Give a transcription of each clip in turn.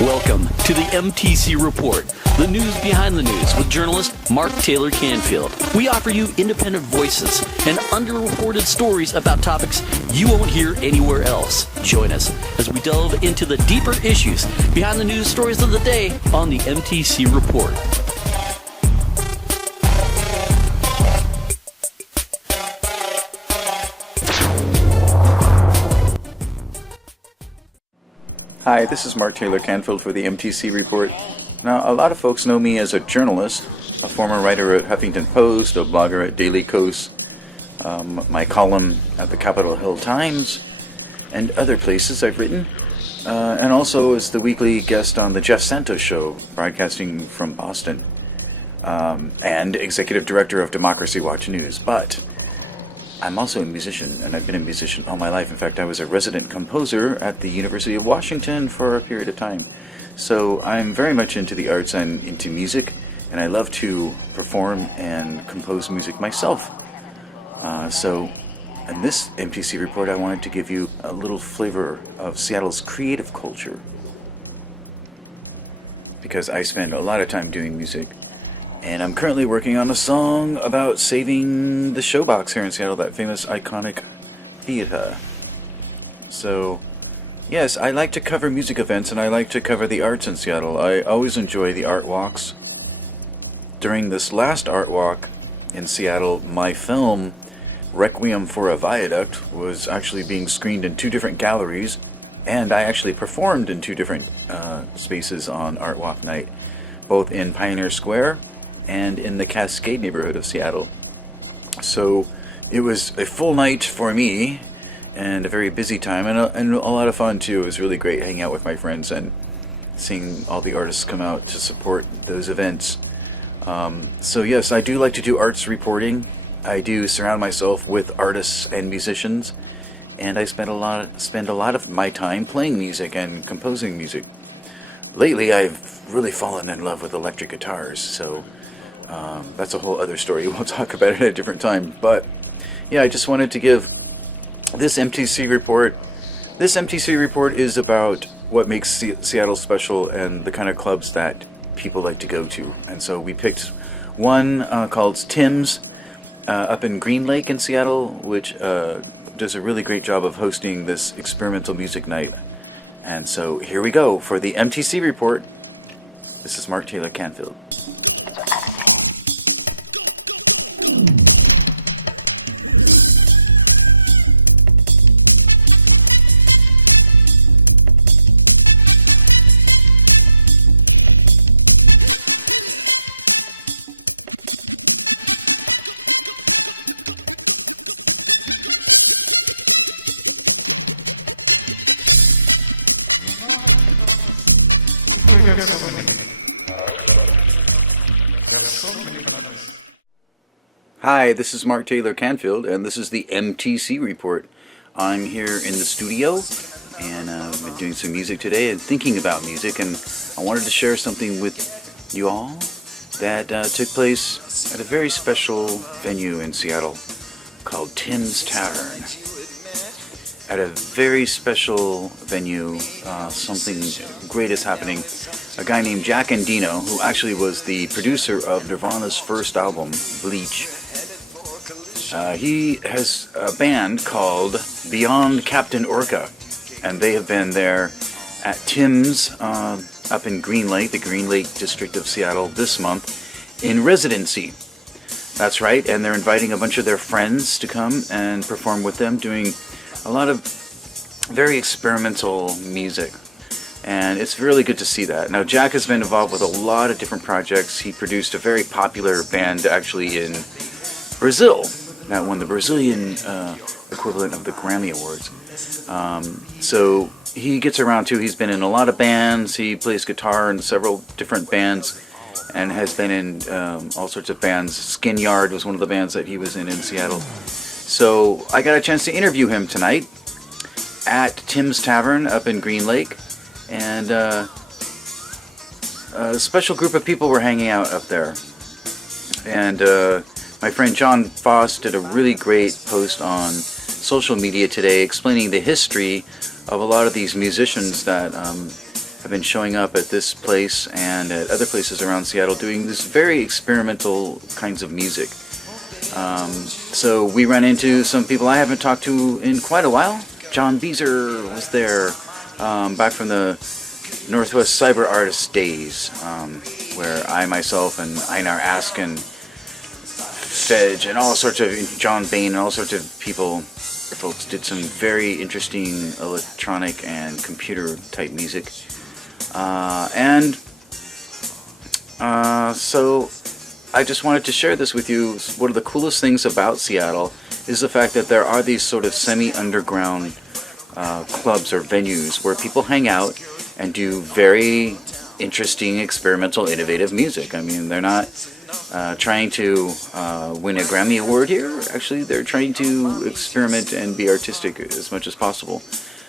Welcome to the MTC Report, the news behind the news with journalist Mark Taylor-Canfield. We offer you independent voices and underreported stories about topics you won't hear anywhere else. Join us as we delve into the deeper issues behind the news stories of the day on the MTC Report. Hi, this is Mark Taylor-Canfield for the MTC Report. Now, a lot of folks know me as a journalist, a former writer at Huffington Post, a blogger at Daily Kos, my column at the Capitol Hill Times, and other places I've written, and also as the weekly guest on the Jeff Santos Show, broadcasting from Boston, and executive director of Democracy Watch News. But I'm also a musician, and I've been a musician all my life. In fact, I was a resident composer at the University of Washington for a period of time. So I'm very much into the arts and into music, and I love to perform and compose music myself. So in this MTC report, I wanted to give you a little flavor of Seattle's creative culture, because I spend a lot of time doing music. And I'm currently working on a song about saving the Showbox here in Seattle, that famous iconic theater. So, yes, I like to cover music events and I like to cover the arts in Seattle. I always enjoy the art walks. During this last art walk in Seattle, my film, Requiem for a Viaduct, was actually being screened in 2 different galleries, and I actually performed in 2 different spaces on Art Walk Night, both in Pioneer Square and in the Cascade neighborhood of Seattle. So it was a full night for me and a very busy time, and a lot of fun too. It was really great hanging out with my friends and seeing all the artists come out to support those events. So yes, I do like to do arts reporting. I do surround myself with artists and musicians, and I spend a lot of my time playing music and composing music. Lately, I've really fallen in love with electric guitars, so that's a whole other story. We'll talk about it at a different time. But yeah, I just wanted to give this MTC report. This MTC report is about what makes Seattle special and the kind of clubs that people like to go to. And so we picked one called Tim's up in Green Lake in Seattle, which does a really great job of hosting this experimental music night. And so here we go for the MTC report. This is Mark Taylor-Canfield. Hi, this is Mark Taylor-Canfield, and this is the MTC Report. I'm here in the studio, and I've been doing some music today and thinking about music, and I wanted to share something with you all that took place at a very special venue in Seattle called Tim's Tavern. At a very special venue, something great is happening. A guy named Jack Endino, who actually was the producer of Nirvana's first album, Bleach, he has a band called Beyond Captain Orca, and they have been there at Tim's up in Green Lake, the Green Lake district of Seattle, this month in residency. That's right, and they're inviting a bunch of their friends to come and perform with them, doing a lot of very experimental music. And it's really good to see that. Now, Jack has been involved with a lot of different projects. He produced a very popular band actually in Brazil that won the Brazilian equivalent of the Grammy Awards. So he gets around too. He's been in a lot of bands. He plays guitar in several different bands and has been in all sorts of bands. Skin Yard was one of the bands that he was in Seattle. So I got a chance to interview him tonight at Tim's Tavern up in Green Lake. And a special group of people were hanging out up there. And my friend John Foss did a really great post on social media today explaining the history of a lot of these musicians that have been showing up at this place and at other places around Seattle doing this very experimental kinds of music. So we ran into some people I haven't talked to in quite a while. John Beezer was there, back from the Northwest Cyber Artist days, where I myself and Einar Askin, Fedge, and all sorts of, John Bain, and all sorts of folks did some very interesting electronic and computer type music. So I just wanted to share this with you. One of the coolest things about Seattle is the fact that there are these sort of semi-underground clubs or venues where people hang out and do very interesting, experimental, innovative music. I mean, they're not trying to win a Grammy Award here. Actually, they're trying to experiment and be artistic as much as possible.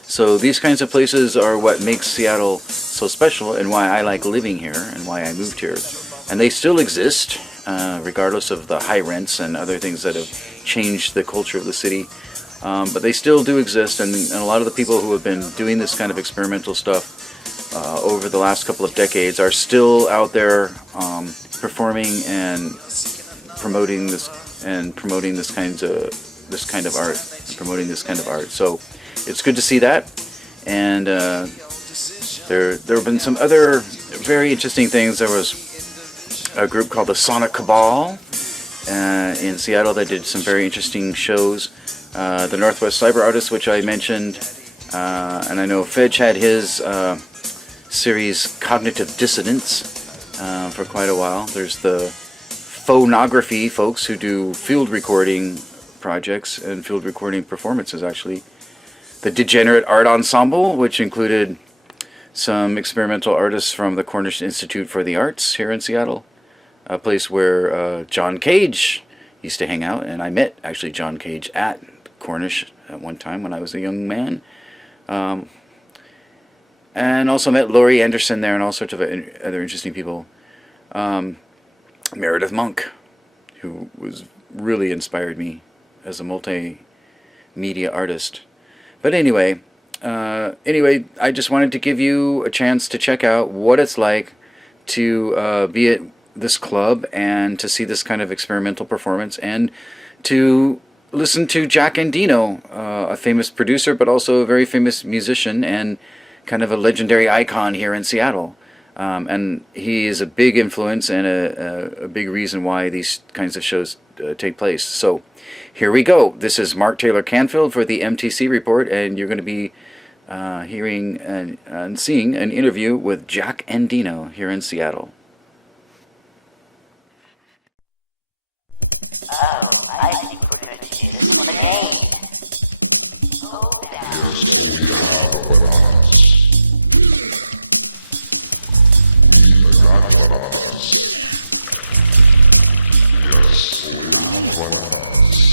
So these kinds of places are what makes Seattle so special and why I like living here and why I moved here. And they still exist, regardless of the high rents and other things that have changed the culture of the city. But they still do exist, and a lot of the people who have been doing this kind of experimental stuff over the last couple of decades are still out there performing and promoting this kind of art. So it's good to see that, and there have been some other very interesting things. There was a group called the Sonic Cabal in Seattle that did some very interesting shows. The Northwest Cyber Artists, which I mentioned, and I know Fedge had his series Cognitive Dissonance for quite a while. There's the Phonography folks who do field recording projects and field recording performances, actually. The Degenerate Art Ensemble, which included some experimental artists from the Cornish Institute for the Arts here in Seattle, a place where John Cage used to hang out, and I met actually John Cage at Cornish at one time when I was a young man. And also met Laurie Anderson there and all sorts of other interesting people. Meredith Monk, who really inspired me as a multimedia artist. But anyway, I just wanted to give you a chance to check out what it's like to be at this club and to see this kind of experimental performance and to listen to Jack Endino, a famous producer but also a very famous musician and kind of a legendary icon here in Seattle. And he is a big influence and a big reason why these kinds of shows take place. So here we go. This is Mark Taylor-Canfield for the MTC Report, and you're going to be hearing and seeing an interview with Jack Endino here in Seattle. Oh, I think we're going to do this one again. Slow down. Yes, we have bananas. We got bananas. Yes, we have bananas.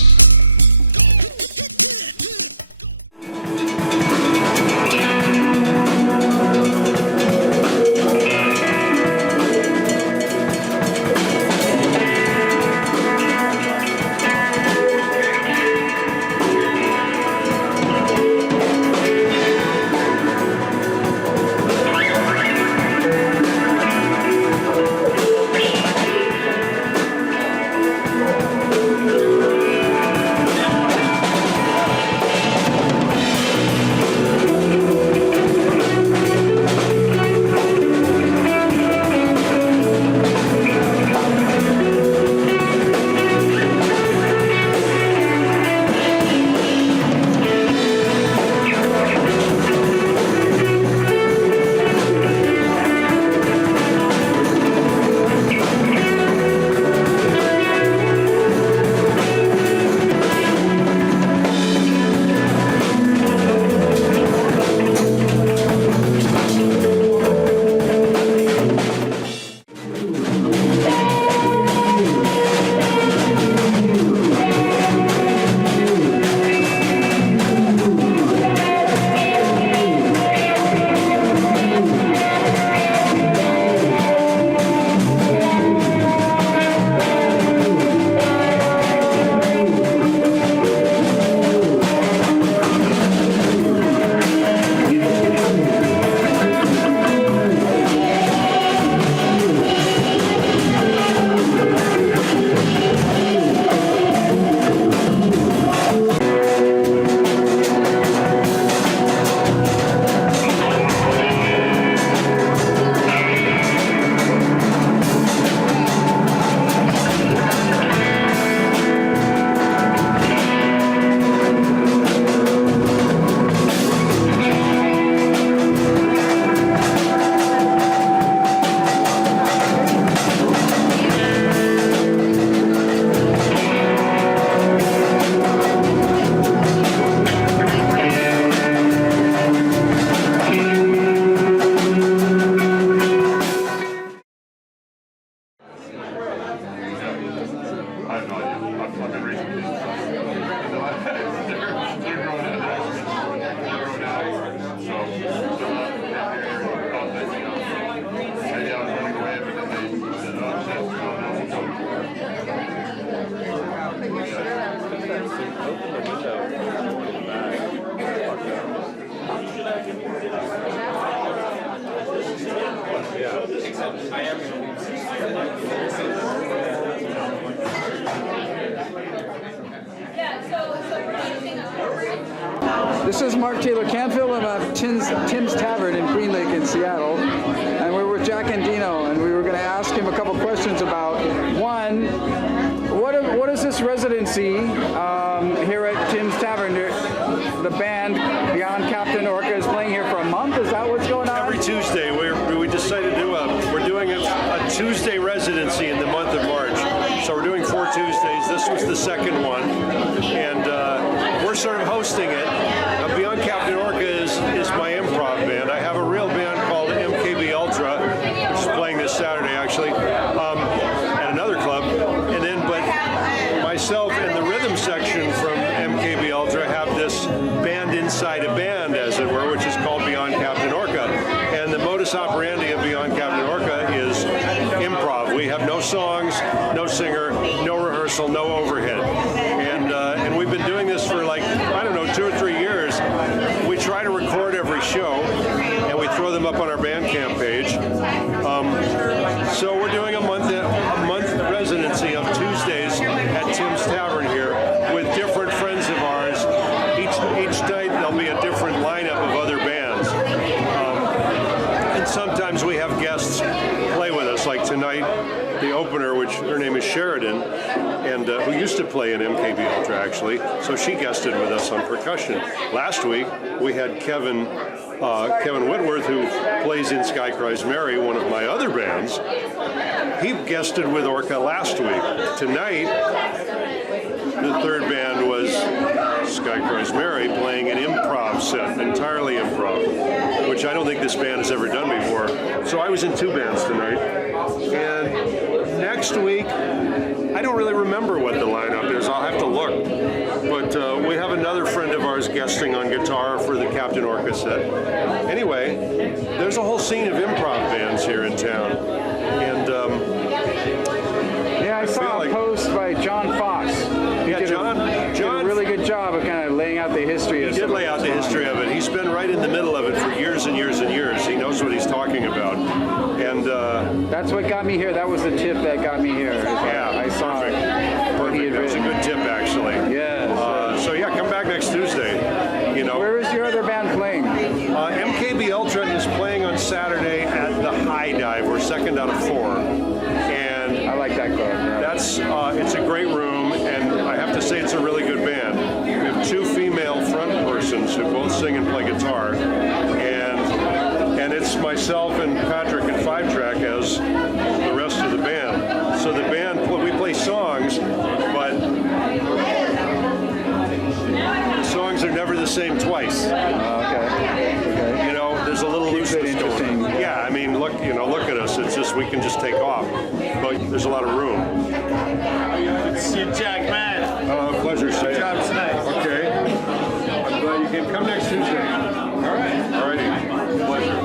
This is Mark Taylor-Canfield. I'm at Tim's Tavern in Green Lake in Seattle. And we're with Jack Endino, and we were going to ask him a couple questions about, one, what is this residency here at Tim's Tavern? The band Beyond Captain Orca is playing here for a month? Is that what's going on? Every Tuesday, we decided to we're doing a Tuesday residency in the month of March. So we're doing 4 Tuesdays. This was the second one, and we're sort of hosting it. Beyond Captain Orca is my improv band. I have a real band called MKB Ultra, which is playing this Saturday actually, at another club. And then, but myself and the rhythm section from MKB Ultra have this band inside a band, as it were, which is called Beyond Captain Orca. And the modus operandi of Beyond Captain Orca is improv. We have no songs, no singer, no rehearsal, no overhead. And we've been doing this for like, I don't know, 2 or 3 years. We try to record every show, and we throw them up on our Bandcamp page. So we're doing a month residency of Tuesdays at Tim's Tavern here with different friends of ours. Each night there'll be a different lineup of other bands. And sometimes we have guests play with us, like tonight, the opener, which her name is Sheridan, and who used to play in MKB Ultra actually, so she guested with us on percussion. Last week we had Kevin Whitworth, who plays in Sky Cries Mary, one of my other bands. He guested with Orca last week. Tonight, the third band was Sky Cries Mary playing an improv set, entirely improv, which I don't think this band has ever done before. So I was in 2 bands tonight. And next week, I don't really remember what the lineup is. I'll have to look. But we have another friend of ours guesting on guitar for the Captain Orca set. Anyway, there's a whole scene of improv bands here in town. And yeah, I saw a post by John Fox. John did a really good job of kind of laying out the history of it. He did lay out the history of it. He's been right in the middle of it for years and years and years. He knows what he's talking about. And that's what got me here. That was the tip that got me here. Yeah, I saw perfect. it. Perfect. That was a good tip, actually. Yeah. So yeah, come back next Tuesday. You know. Where is your other band playing? MKB Ultra is playing on Saturday at the High Dive. We're second out of 4. And I like that club. Yeah. That's it's a great room, and I have to say it's a really good band. We have 2 female front persons who both sing and play guitar, and it's myself and Patrick and 5-track as the rest of the band. So the band, we play songs, but songs are never the same twice. Okay. You know, there's a little looseness going. Yeah, I mean, look at us. It's just we can just take off, but there's a lot of room. Good to see you, Jack, man. Pleasure, Shay. Good job tonight. Okay. I'm glad you came. Come next Tuesday. All right. All righty. Pleasure.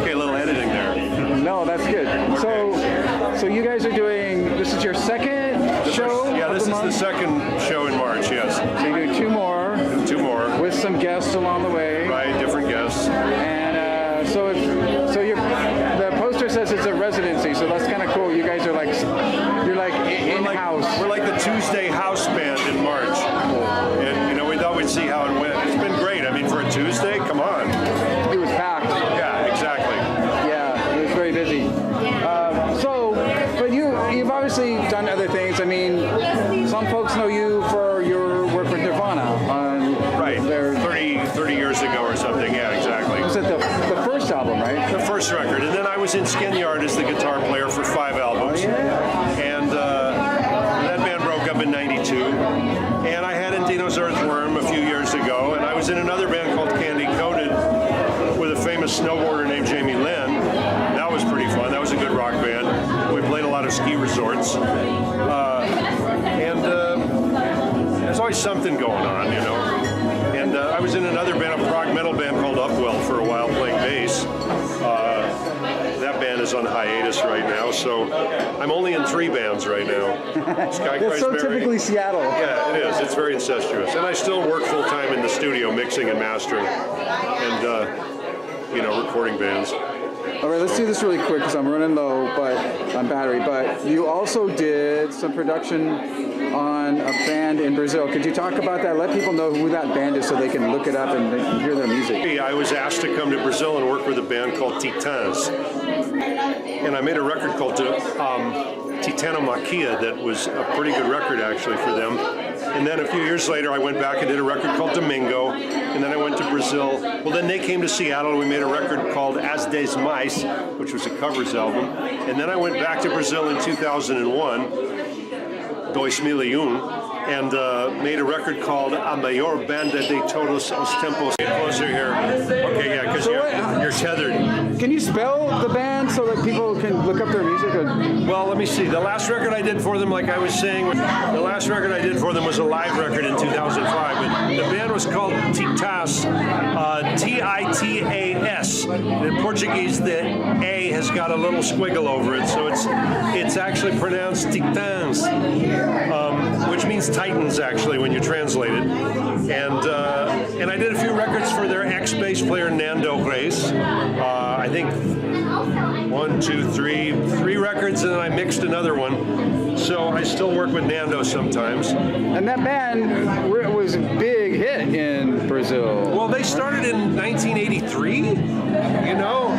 Okay, a little editing there. No, that's good. Okay. So you guys are doing, this is your second show? Yeah, this is the second show in March, yes. So you're doing 2 more. 2 more. With some guests along the way. Right, different guests. And so the poster says it's a residency, so that's kind of cool. You guys are like, you're like in-house. We're like the Tuesday house band in March. And, you know, we thought we'd see how it went. It's been great. I mean, for a Tuesday, come on. It was packed. Yeah, exactly. Yeah, it was very busy. But you've obviously done other things. I mean, some folks know you for your work with Nirvana. Right, 30 years ago or something. Yeah, exactly. Was it the first album, right? The first record. And then I was in Skin Yard as the guitar player for 5 albums. Oh, yeah. And that band broke up in '92. And I had Endino's Earthworm a few years ago. And I was in another band called Candy Coated with a famous snowboarder named Jamie Lynn. That was pretty fun. That was a good rock band. We played a lot of ski resorts. There's always something going on, you know. And I was in another band, a prog metal band called Upwell for a while, playing bass. That band is on hiatus right now, so I'm only in 3 bands right now. Sky That's so Mary. typically Seattle. Yeah, it is. It's very incestuous. And I still work full-time in the studio, mixing and mastering, and, recording bands. All right, let's do this really quick because I'm running low on battery. But you also did some production on a band in Brazil. Could you talk about that? Let people know who that band is so they can look it up and they can hear their music. I was asked to come to Brazil and work with a band called Titãs. And I made a record called Titanomaquia that was a pretty good record actually for them. And then a few years later I went back and did a record called Domingo. And then I went to Brazil. Well, then they came to Seattle and we made a record called As Des Mais, which was a covers album. And then I went back to Brazil in 2001, 2001, and made a record called A Maior Banda de Todos os Tempos. Get closer here. Okay, yeah, because you're tethered. Can you spell the band so that people can look up their music? Well, let me see. The last record I did for them, like I was saying, the last record I did for them was a live record in 2005. But the band was called Titãs, Titas. In Portuguese, the A has got a little squiggle over it, so it's actually pronounced Titãs, which means Titans actually when you translate it. And I did a few records for their ex-bass player Nando Reis. I think 3 records, and then I mixed another one. So I still work with Nando sometimes. And that band was a big hit in Brazil. Well, they started in 1983. You know,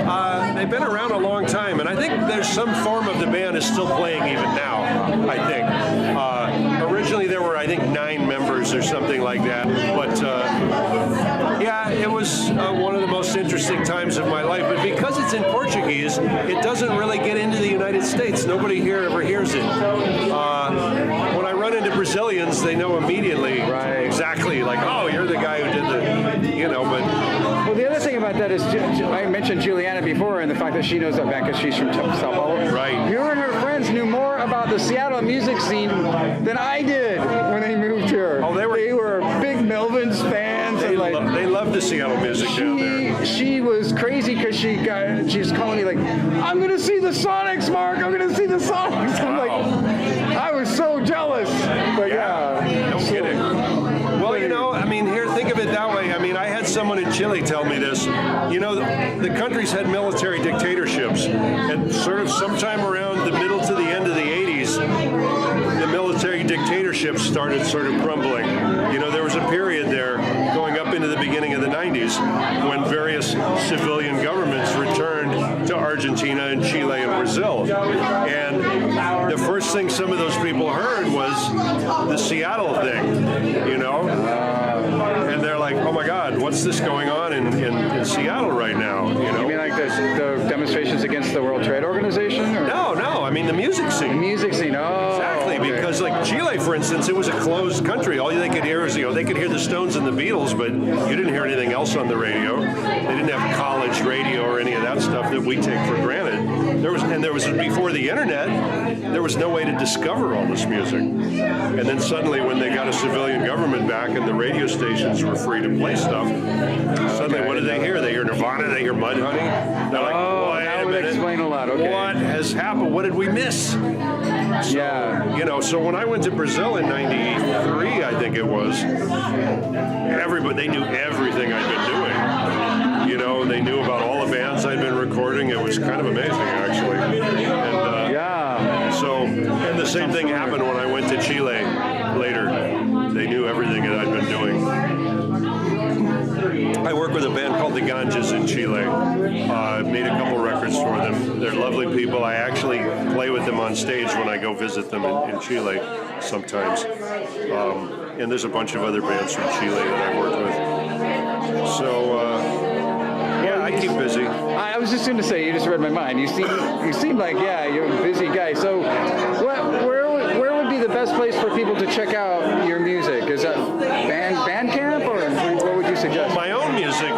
they've been around a long time, and I think there's some form of the band is still playing even now. I think. Originally there were, I think, 9 members or something like that. But yeah, it was one of the most interesting times of my life. But because it's in Portuguese, it doesn't really get into the United States. Nobody here ever hears it. When I run into Brazilians, they know immediately exactly, like, oh, you're the guy who did the, you know, but... Well, the other thing about that is, I mentioned Juliana before and the fact that she knows that band because she's from Sao Paulo. Right. Her and her friends knew more about the Seattle music scene than I did when they moved here. Oh, they were big Melvins fans. They loved the Seattle music down there. She was crazy because she was calling me like, I'm going to see the Sonics, Mark. I'm going to see the Sonics. I'm like, I was so jealous. But yeah. No kidding. Well, you know, I mean, here, think of it that way. I mean, I had someone in Chile tell me this. You know, the country's had military dictatorships. And sort of sometime around the middle to the end of the 80s, the military dictatorships started sort of crumbling. You know, there was a period there going up into the beginning of the 90s when various civilian governments returned to Argentina and Chile and Brazil. And the first thing some of those people heard was the Seattle thing, you know? And they're like, oh my God, what's this going on in Seattle right now? You know? You mean like the demonstrations against the World Trade Organization? Or? No, I mean the music scene. The music scene, Exactly, okay. because like Chile, for instance, it was a closed country. All they could hear is, you know, they could hear the Stones and the Beatles, but you didn't hear anything else on the radio. They didn't have college radio or any of that stuff that we take for granted. There was before the internet, there was no way to discover all this music. And then suddenly when they got a civilian government back and the radio stations were free to play stuff, suddenly what do they hear? They hear Nirvana, they hear Mudhoney. They're like, that would explain a lot, okay. What has happened? What did we miss? So, you know, so when I went to Brazil in 93, I think it was, they knew everything I'd been doing. You know, they knew about all the bands I'd been recording. It was kind of amazing, actually. And the same thing happened when I went to Chile later. They knew everything that I'd been doing. I work with a band called the Ganges in Chile. Made a couple records for them. They're lovely people. I actually play with them on stage when I go visit them in Chile sometimes. And there's a bunch of other bands from Chile that I work with. So, yeah, I keep busy. I was just going to say, you just read my mind. You seem like, yeah, you're a busy guy. So where would be the best place for people to check out your music? Is that Bandcamp, or what would you suggest? My own music,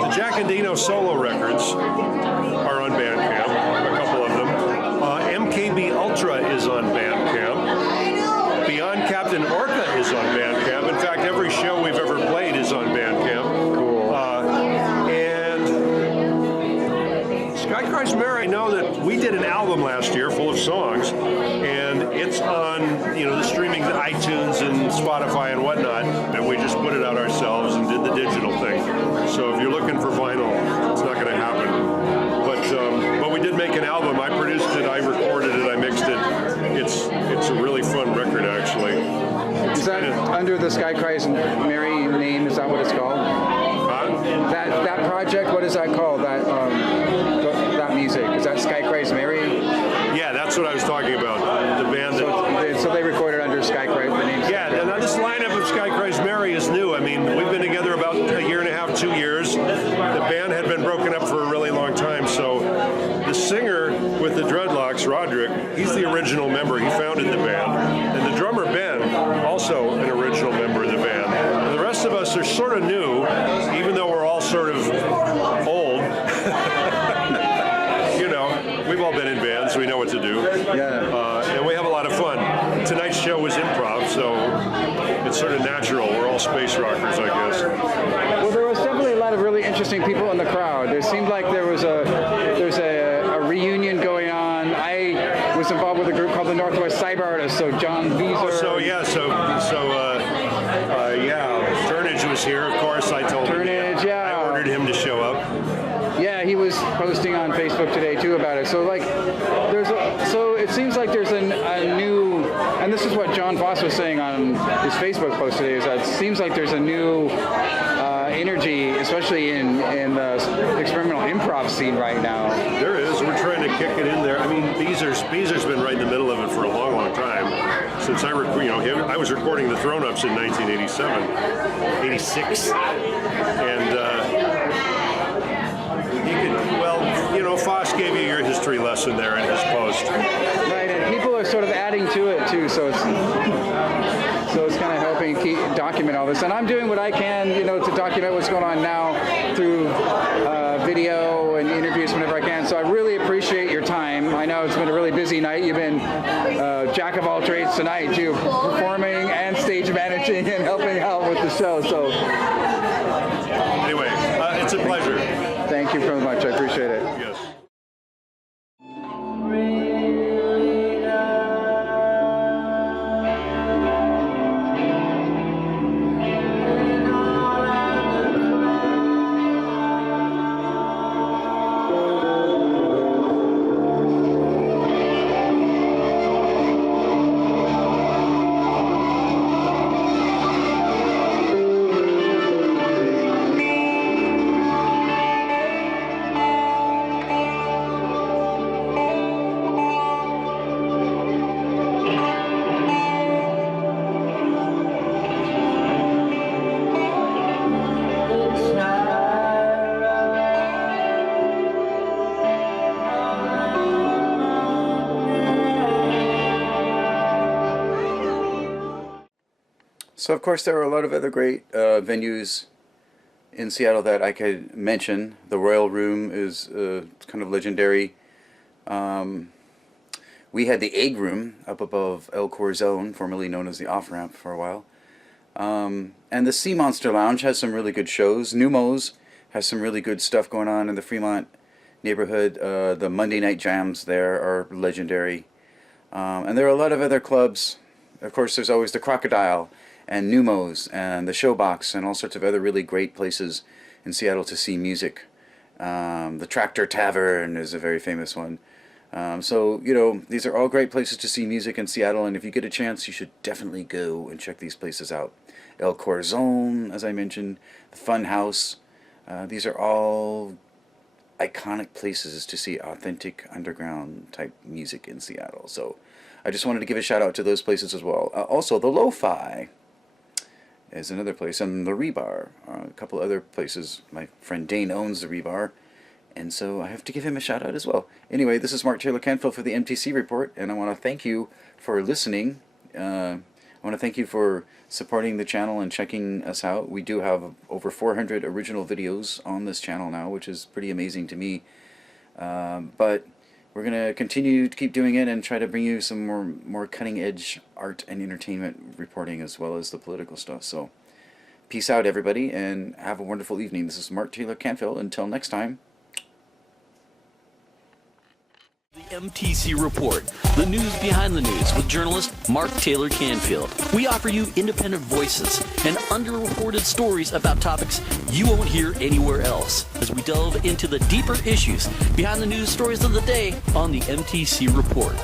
the Jack Endino solo records are on Bandcamp, a couple of them. MKB Ultra is on Bandcamp. Beyond Captain Orca is on Bandcamp. In fact, every show we've ever played is on Bandcamp. Cool. And Sky Cries Mary, I know that we did an album last year full of songs, and it's on, you know, the streaming iTunes and Spotify and whatnot. time. We just put it out ourselves and did the digital thing. So if you're looking for vinyl, it's not going to happen. But we did make an album. I produced it, I recorded it, I mixed it. It's a really fun record, actually. Is that under the Sky Cries Mary name? Is that what it's called? That project, what is that called? That music, is that Sky Cries Mary? Yeah, that's what I was talking about. The band So they recorded under Sky Cries, the name. Yeah, now this lineup of Sky Cries Mary is new. I mean, we've been together about a year and a half, 2 years. The band had been broken up for a really long time, so the singer with the dreadlocks, Roderick, he's the original member. He founded the band. And the drummer, Ben, also an original member of the band. And the rest of us are sort of new, even though we're all sort of old. You know, we've all been in bands, so we know what to do. Yeah. And we have a lot of fun. Tonight's show was improv, so it's sort of natural. We're all space rockers, I guess. Well, there was definitely a lot of really interesting people in the crowd. There seemed like there's a reunion going on. I was involved with a group called the Northwest Cyber Artists, so John Beezer. Turnage was here, of course. I told him. Turnage, yeah. I ordered him to show up. Yeah, he was posting on Facebook today too about it. So so it seems like there's a new, and this is what John Foss was saying on his Facebook post today, is that it seems like there's a new energy, especially in the experimental improv scene right now. There is. We're trying to kick it in there. I mean, Beezer's been right in the middle of it for a long, long time. Since I was recording the Throne Ups in 1987, 86, and Foss gave you your history lesson there in his post. Right, and people are sort of adding to it too, so it's kind of helping document all this. And I'm doing what I can, to document what's going on now through video and interviews whenever I can. So I really appreciate your time. I know it's been a really busy night. You've been jack of all trades tonight too, performing and stage managing and helping out with the show. So anyway, it's a pleasure. Thank you very much. I appreciate it. Yes. So, of course, there are a lot of other great venues in Seattle that I could mention. The Royal Room is kind of legendary. We had the Egg Room up above El Corazon, formerly known as the Off-Ramp for a while. And the Sea Monster Lounge has some really good shows. Numos has some really good stuff going on in the Fremont neighborhood. The Monday night jams there are legendary. And there are a lot of other clubs. Of course, there's always the Crocodile and Numos and the Showbox and all sorts of other really great places in Seattle to see music. The Tractor Tavern is a very famous one. So, these are all great places to see music in Seattle, and if you get a chance, you should definitely go and check these places out. El Corazon, as I mentioned, the Fun House. These are all iconic places to see authentic underground type music in Seattle. So I just wanted to give a shout out to those places as well. Also, the Lo-Fi is another place, and the Rebar, a couple other places. My friend Dane owns the Rebar, and so I have to give him a shout out as well. Anyway, this is Mark Taylor-Canfield for the MTC Report, and I want to thank you for listening. I want to thank you for supporting the channel and checking us out. We do have over 400 original videos on this channel now, which is pretty amazing to me. But we're going to continue to keep doing it and try to bring you some more cutting-edge art and entertainment reporting as well as the political stuff. So, peace out, everybody, and have a wonderful evening. This is Mark Taylor-Canfield. Until next time. The MTC Report, the news behind the news with journalist Mark Taylor-Canfield. We offer you independent voices and underreported stories about topics you won't hear anywhere else as we delve into the deeper issues behind the news stories of the day on the MTC Report.